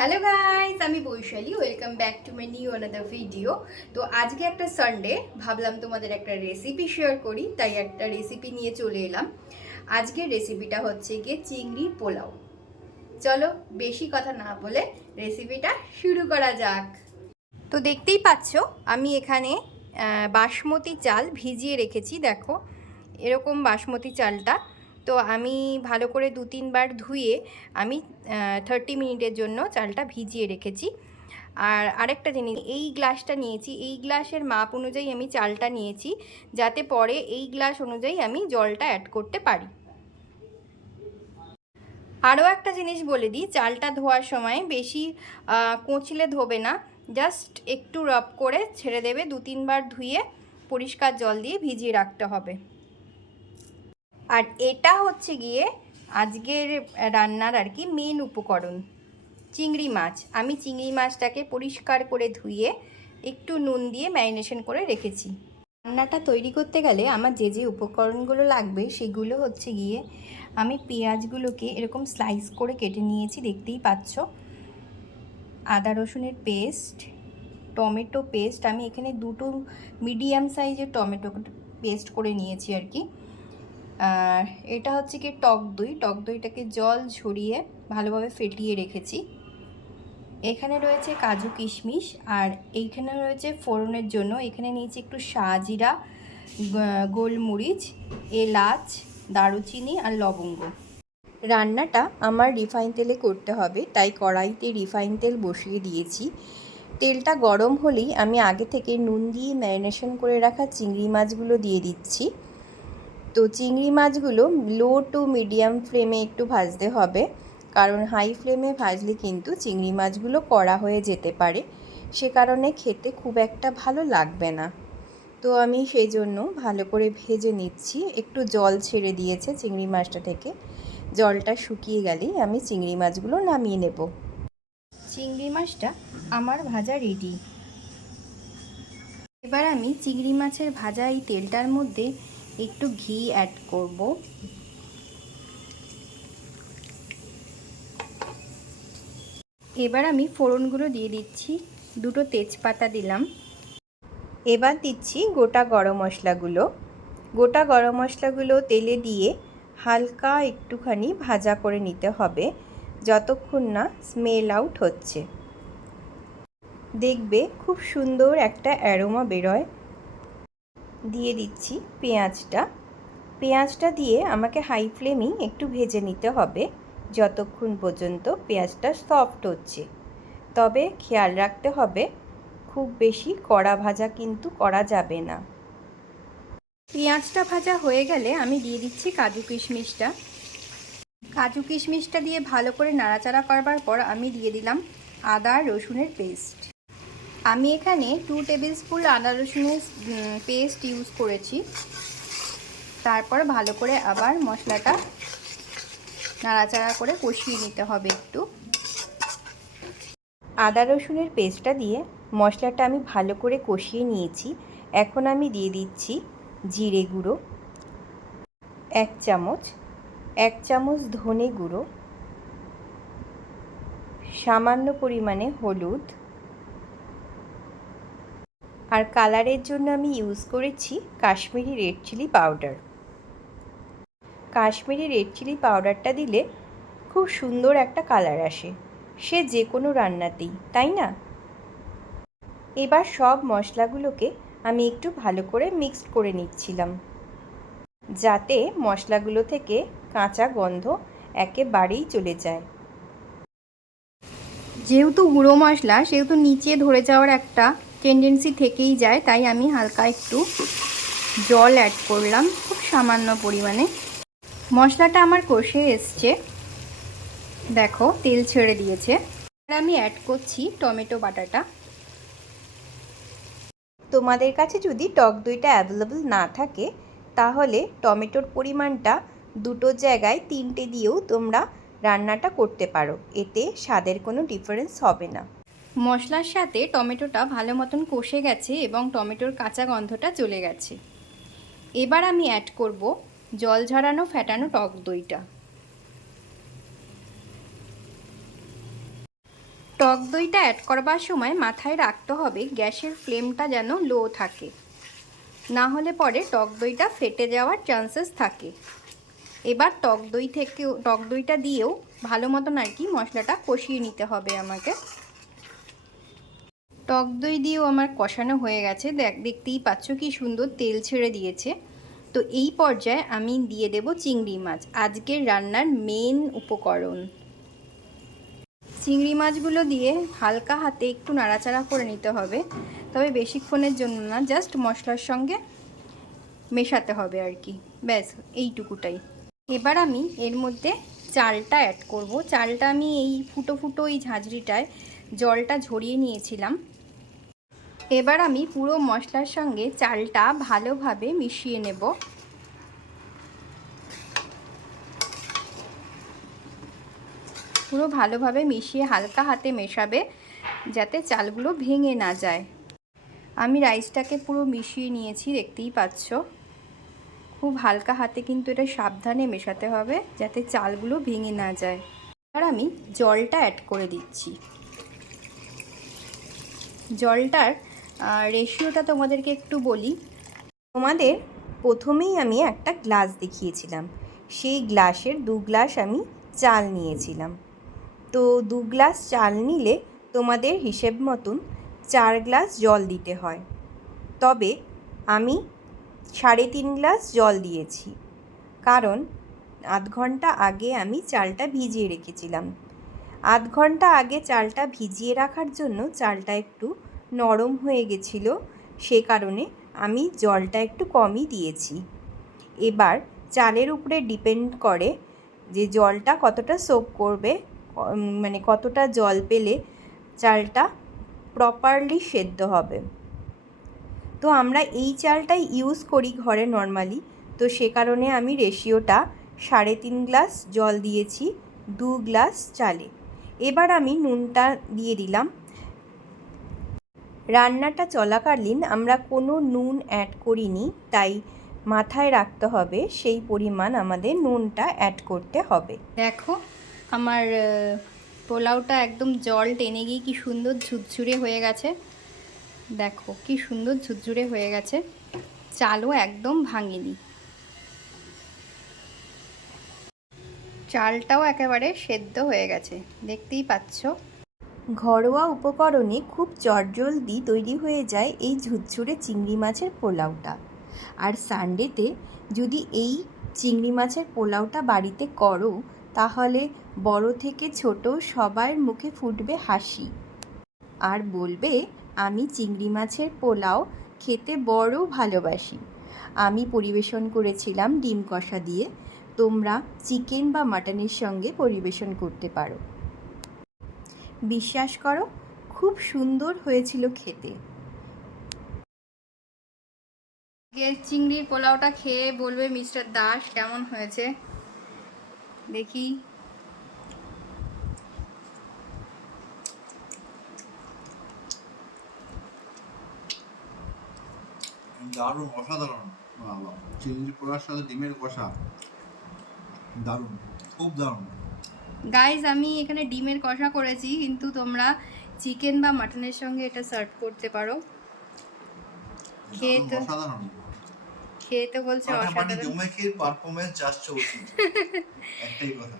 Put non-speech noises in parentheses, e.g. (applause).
Hello guys আমি Baishali welcome back to my new another video তো আজকে একটা সানডে ভাবলাম তোমাদের একটা রেসিপি শেয়ার করি, তাই একটা রেসিপি নিয়ে চলে এলাম। আজকের রেসিপিটা হচ্ছে গিয়ে চিংড়ি পোলাও। চলো বেশি কথা না বলে রেসিপিটা শুরু করা যাক। তো দেখতেই পাচ্ছ, আমি এখানে বাসমতি চাল ভিজিয়ে রেখেছি, দেখো। এরকম বাসমতি চালটা তো আমি ভালো করে দু তিনবার ধুয়ে আমি থার্টি মিনিটের জন্য চালটা ভিজিয়ে রেখেছি। আর আরেকটা জিনিস, এই গ্লাসটা নিয়েছি, এই গ্লাসের মাপ অনুযায়ী আমি চালটা নিয়েছি যাতে পরে এই গ্লাস অনুযায়ী আমি জলটা অ্যাড করতে পারি। আরও একটা জিনিস বলে দিই, চালটা ধোয়ার সময় বেশি কোঁচলে ধোবে না জাস্ট একটু রব করে ছেড়ে দেবে, দু তিনবার ধুয়ে পরিষ্কার জল দিয়ে ভিজিয়ে রাখতে হবে। আর এটা হচ্ছে গিয়ে আজকের রান্নার আর কি মেন উপকরণ, চিংড়ি মাছ। আমি চিংড়ি মাছটাকে পরিষ্কার করে ধুয়ে একটু নুন দিয়ে ম্যারিনেশন করে রেখেছি। রান্নাটা তৈরি করতে গেলে আমার যে যে উপকরণগুলো লাগবে সেগুলো হচ্ছে গিয়ে আমি পেঁয়াজগুলোকে এরকম স্লাইস করে কেটে নিয়েছি, দেখতেই পাচ্ছ। আদা রসুনের পেস্ট টমেটো পেস্ট আমি এখানে দুটো মিডিয়াম সাইজের টমেটো পেস্ট করে নিয়েছি আর কি। আর এটা হচ্ছে কি টক দই। টক দইটাকে জল ঝরিয়ে ভালোভাবে ফেটিয়ে রেখেছি। এখানে রয়েছে কাজু কিশমিশ আর এইখানে রয়েছে ফোড়নের জন্য। এখানে নিয়েছি একটু গ- গোলমরিচ, এলাচ, দারুচিনি আর লবঙ্গ। রান্নাটা আমার রিফাইন তেলে করতে হবে, তাই কড়াইতে রিফাইন তেল বসিয়ে দিয়েছি। তেলটা গরম হলেই আমি আগে থেকে নুন দিয়ে ম্যারিনেশন করে রাখা চিংড়ি মাছগুলো দিয়ে দিচ্ছি। তো চিংড়ি মাছগুলো লো টু মিডিয়াম ফ্লেমে একটু ভাজতে হবে। কারণ হাই ফ্লেমে ভাজলে কিন্তু চিংড়ি মাছগুলো কড়া হয়ে যেতে পারে। সে কারণে খেতে খুব একটা ভালো লাগবে না। তো আমি সেই জন্য ভালো করে ভেজে নিচ্ছি। একটু জল ছেড়ে দিয়েছে চিংড়ি মাছটা থেকে। জলটা শুকিয়ে গেলেই আমি চিংড়ি মাছগুলো নামিয়ে নেব। চিংড়ি মাছটা আমার ভাজা রেডি এবার আমি চিংড়ি মাছের ভাজা এই তেলটার মধ্যে একটু ঘি অ্যাড করব। এবার আমি ফোড়নগুলো দিয়ে দিচ্ছি, দুটো তেজপাতা দিলাম। এবার দিচ্ছি গোটা গরম মশলাগুলো। গোটা গরম মশলাগুলো তেলে দিয়ে হালকা একটুখানি ভাজা করে নিতে হবে, যতক্ষণ না স্মেল আউট হচ্ছে। দেখবে খুব সুন্দর একটা অ্যারোমা বেরোয়। দিয়ে দিচ্ছি পেঁয়াজটা। পেঁয়াজটা দিয়ে আমাকে হাই ফ্লেমেই একটু ভেজে নিতে হবে যতক্ষণ পর্যন্ত পেঁয়াজটা সফট হচ্ছে। তবে খেয়াল রাখতে হবে, খুব বেশি কড়া ভাজা কিন্তু করা যাবে না। পেঁয়াজটা ভাজা হয়ে গেলে আমি দিয়ে দিচ্ছি কাজু কিশমিশটা। কাজু কিশমিশটা দিয়ে ভালো করে নাড়াচাড়া করবার পর আমি দিয়ে দিলাম আদা রসুনের পেস্ট আমি এখানে টু টেবিল স্পুন আদা রসুনের পেস্ট ইউজ করেছি। তারপর ভালো করে আবার মশলাটা নাড়াচাড়া করে কষিয়ে নিতে হবে একটু। আদা রসুনের পেস্টটা দিয়ে মশলাটা আমি ভালো করে কষিয়ে নিয়েছি। এখন আমি দিয়ে দিচ্ছি জিরে গুঁড়ো, এক চামচ এক চামচ ধনে গুঁড়ো, সামান্য পরিমাণে হলুদ আর কালারের জন্য আমি ইউজ করেছি Kashmiri red chilli powder Kashmiri red chilli পাউডারটা দিলে খুব সুন্দর একটা কালার আসে। সে যে কোনো রান্নাতেই, তাই না? এবার সব মশলাগুলোকে আমি একটু ভালো করে মিক্সড করে নিচ্ছিলাম। যাতে মশলাগুলো থেকে কাঁচা গন্ধ একেবারেই চলে যায়। যেহেতু গুঁড়ো মশলা, সেহেতু নিচে ধরে যাওয়ার একটা টেন্ডেন্সি থেকেই যায়, তাই আমি হালকা একটু জল অ্যাড করলাম খুব সামান্য পরিমাণে। মশলাটা আমার কষে এসছে। দেখো, তেল ছেড়ে দিয়েছে। আর আমি অ্যাড করছি টমেটো বাটাটা। তোমাদের কাছে যদি টক দইটা অ্যাভেলেবল না থাকে, তাহলে টমেটোর পরিমাণটা দুটো জায়গায় তিনটে দিয়েও তোমরা রান্নাটা করতে পারো। এতে স্বাদের কোনো ডিফারেন্স হবে না। মশলার সাথে টমেটোটা ভালো মতন কষে গেছে এবং টমেটোর কাঁচা গন্ধটা চলে গেছে। এবার আমি অ্যাড করব জল ঝরানো ফ্যাটানো টক দইটা। টক দইটা অ্যাড করবার সময় মাথায় রাখতে হবে গ্যাসের ফ্লেমটা যেন লো থাকে। না হলে পরে টক দইটা ফেটে যাওয়ার চান্সেস থাকে। এবার টক দই থেকেও টক দইটা দিয়েও ভালো মতন আর কি মশলাটা কষিয়ে নিতে হবে আমাকে। টক দই দিয়েও আমার কষানো হয়ে গেছে। দেখ, দেখতেই পাচ্ছ কি সুন্দর তেল ছেড়ে দিয়েছে। তো এই পর্যায়ে আমি দিয়ে দেব চিংড়ি মাছ। আজকের রান্নার মেন উপকরণ। চিংড়ি মাছগুলো দিয়ে হালকা হাতে একটু নাড়াচাড়া করে নিতে হবে। তবে বেশিক্ষণের জন্য না জাস্ট মশলার সঙ্গে মেশাতে হবে আর কি। ব্যাস, এইটুকুটাই। এবার আমি এর মধ্যে চালটা অ্যাড করব। চালটা আমি এই ফুটো ফুটো এই ঝাঁঝরিটায় জলটা ঝরিয়ে নিয়েছিলাম। এবার আমি পুরো মশলার সঙ্গে চালটা ভালোভাবে মিশিয়ে নেব। পুরো ভালোভাবে মিশিয়ে হালকা হাতে মেশাবে, যাতে চালগুলো ভেঙে না যায়। আমি রাইসটাকে পুরো মিশিয়ে নিয়েছি, দেখতেই পাচ্ছ। খুব হালকা হাতে কিন্তু এটা সাবধানে মেশাতে হবে, যাতে চালগুলো ভেঙে না যায়। আর আমি জলটা অ্যাড করে দিচ্ছি। জলটার রেশিওটা তোমাদেরকে একটু বলি। তোমাদের প্রথমেই আমি একটা গ্লাস দেখিয়েছিলাম। সেই গ্লাসের দু গ্লাস আমি চাল নিয়েছিলাম। তো দু গ্লাস চাল নিলে তোমাদের হিসেব মতন চার গ্লাস জল দিতে হয়। তবে আমি সাড়ে তিন গ্লাস জল দিয়েছি। কারণ আধ ঘণ্টা আগে আমি চালটা ভিজিয়ে রেখেছিলাম। আধ ঘণ্টা আগে চালটা ভিজিয়ে রাখার জন্য চালটা একটু নরম হয়ে গেছিল, সে কারণে আমি জলটা একটু কমই দিয়েছি। এবার চালের উপরে ডিপেন্ড করে যে জলটা কতটা সোপ করবে মানে কতটা জল পেলে চালটা প্রপারলি সেদ্ধ হবে। তো আমরা এই চালটাই ইউজ করি ঘরে নর্মালি। তো সে কারণে আমি রেশিওটা সাড়ে তিন গ্লাস জল দিয়েছি, দু গ্লাস চালে। এবার আমি নুনটা দিয়ে দিলাম। রান্নাটা চলাকালীন আমরা কোনো নুন অ্যাড করিনি, তাই মাথায় রাখতে হবে সেই পরিমাণ আমাদের নুনটা অ্যাড করতে হবে। দেখো, আমার পোলাওটা একদম জল টেনে গিয়ে কি সুন্দর ঝুরঝুরে হয়ে গেছে। দেখো, কি সুন্দর ঝুরঝুরে হয়ে গেছে। চালও একদম ভাঙিনি। চালটাও একেবারে সেদ্ধ হয়ে গেছে। দেখতেই পাচ্ছ? ঘরোয়া উপকরণে খুব চটজলদি তৈরি হয়ে যায় এই ঝুরঝুরে চিংড়ি মাছের পোলাওটা। আর সানডেতে যদি এই চিংড়ি মাছের পোলাওটা বাড়িতে করো, তাহলে বড় থেকে ছোট সবার মুখে ফুটবে হাসি। আর বলবে, আমি চিংড়ি মাছের পোলাও খেতে বড় ভালোবাসি। আমি পরিবেশন করেছিলাম ডিম কষা দিয়ে। তোমরা চিকেন বা মাটনের সঙ্গে পরিবেশন করতে পারো। বিশ্বাস করো খুব সুন্দর হয়েছিল খেতে। চিংড়ির পোলাওটা খেয়ে বলবে মিস্টার দাস কেমন হয়েছে? দেখি। দারুণ অসাধারণ। বাবা চিংড়ি পোড়ার সাথে ডিমের কষা দারুণ খুব দারুণ। গাইজ আমি এখানে ডিমের কষা করেছি কিন্তু তোমরা চিকেন বা মাটনের সঙ্গে এটা সার্ভ করতে পারো। খেয়ে তো- খেয়ে তো বলছে অসাধারণ। পারফরমেন্স জাস্ট চলছে। (laughs) একটাই কথা।